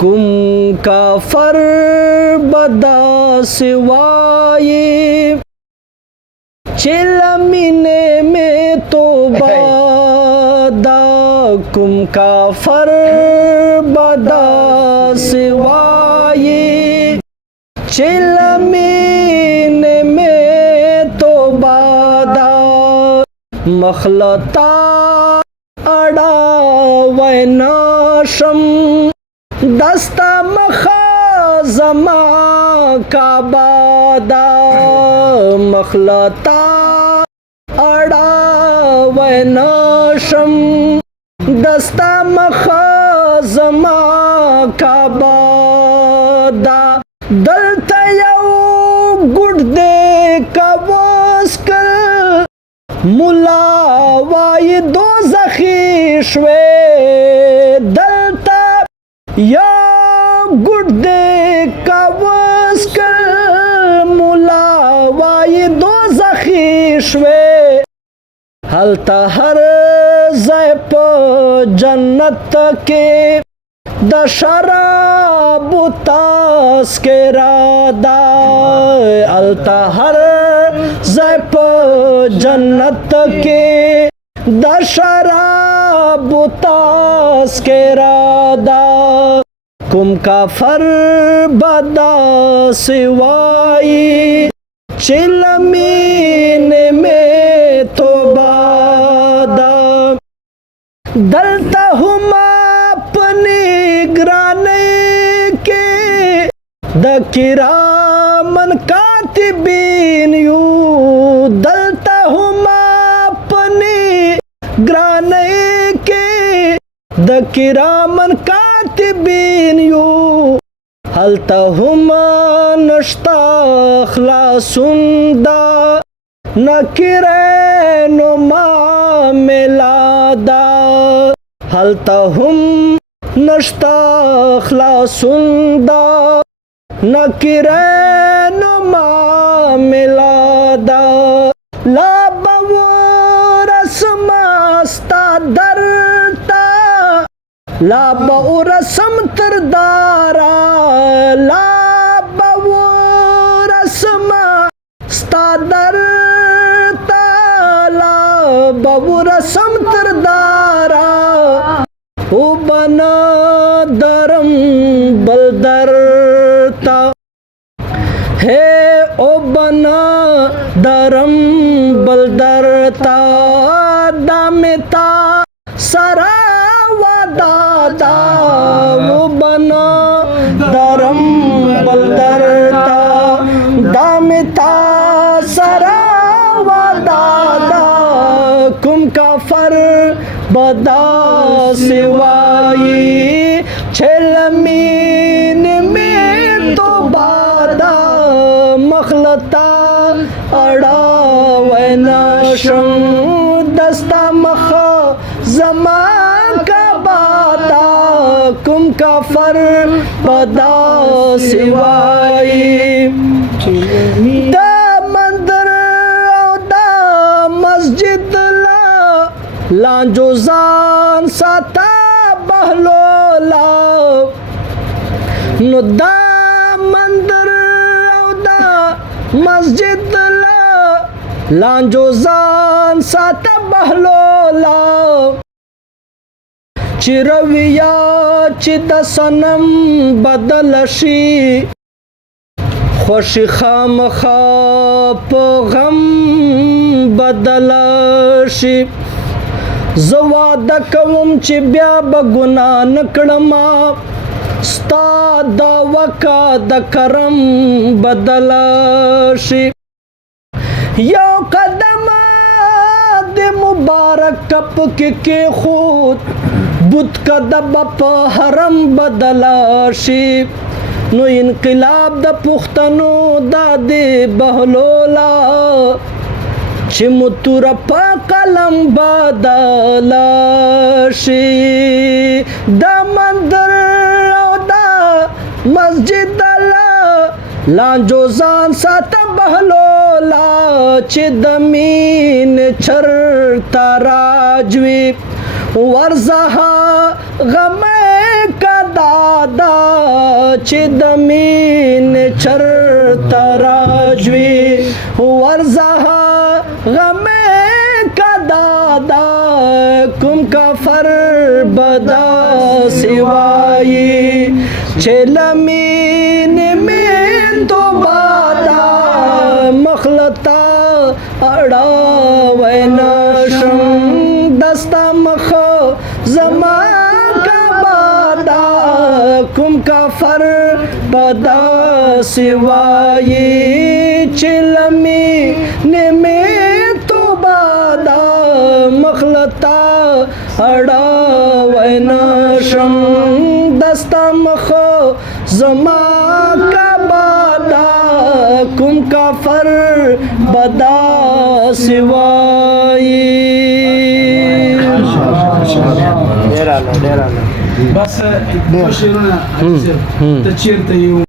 कुम काफर बदा सिवाये चिलमिने में तो बादा कुम काफर बदा सिवाये चिलमिने में तो बादा मखलता अड़ा वैनाशम दस्ता मखाजमा का बादा मखलता अड़ा वैनाशम दस्ता मखाजमा का बादा दलता यौ गुड़ दे कवास्कर मुला वाई दो जखी श्वे दलता या गुड़ दे कवास्कर मुला वाई दो जखी श्वे हलता हर ज़ैप जन्नत के दशराब तास के रादा अलता हर ज़ैप जन्नत के दशराब तास के रादा कुम काफर बदा सिवाई चिलमीन में तो बादा दलता हुमा किरामन कातिबीन यू दलता हुमा अपनी ग्राने के द किरामन कातिबीन यू हलता हुमा नश्ता खलासुंदा न किरेनो मा मिलादा हलता हम नश्ता खलासुंदा न किरेनो मा मिलादा ला बवो रस्मास्ता दरता ला बवो रस्म तरदारा ला बवो रस्मास्ता दरता ला बवो रस्म तरदारा ओ बना दरम बलदरता है ओ बना दरम बलदरता दामिता सरावा दादा वो बना दरम बलदरता दामिता सरावा दादा कुम काफर बदा सिवाई छलमीन में तो बादा मखलता अड़ा वैनाशम दस्ता मखा जमा का बादा कुम काफर बदा सिवाई दा मंदिर दा मस्जिद लांजो जान साता बहलोला नुदा मंदिर औदा मस्जिद लांजो जान साता बहलोला चिरविया चिद सनम बदलशी खुशी खाम खाप गम बदलशी ज़वादा कवम ची ब्या बगुना नकड़मा स्ता दावका दकरम बदलशी यो कदमा दे मुबारक कप के खुद बुत कदब हरम बदलशी नो इनकलाब द पुख्तनो दादे बहलोला चिमुतुर पा कलम बदलशी द मंदिर दा मस्जिद लांजो जान सात बहलोला चिदमीन छर तराजवी वर्जहा गमे कद دادا چې د مینې چرته راجوي ورځه غمې که دادا کوم کفر به داسې وایي چې له مینې میندو بادا مخله ته اړوی نشم دستا مخه زما که بادا کوم کفر به داسې وایي چې له مینې میندو بادا مخله ته اړوی نشم دستا مخه زما که بادا کوم کافر به داسې وایي. بس دوه شعرونه ته چیرته یو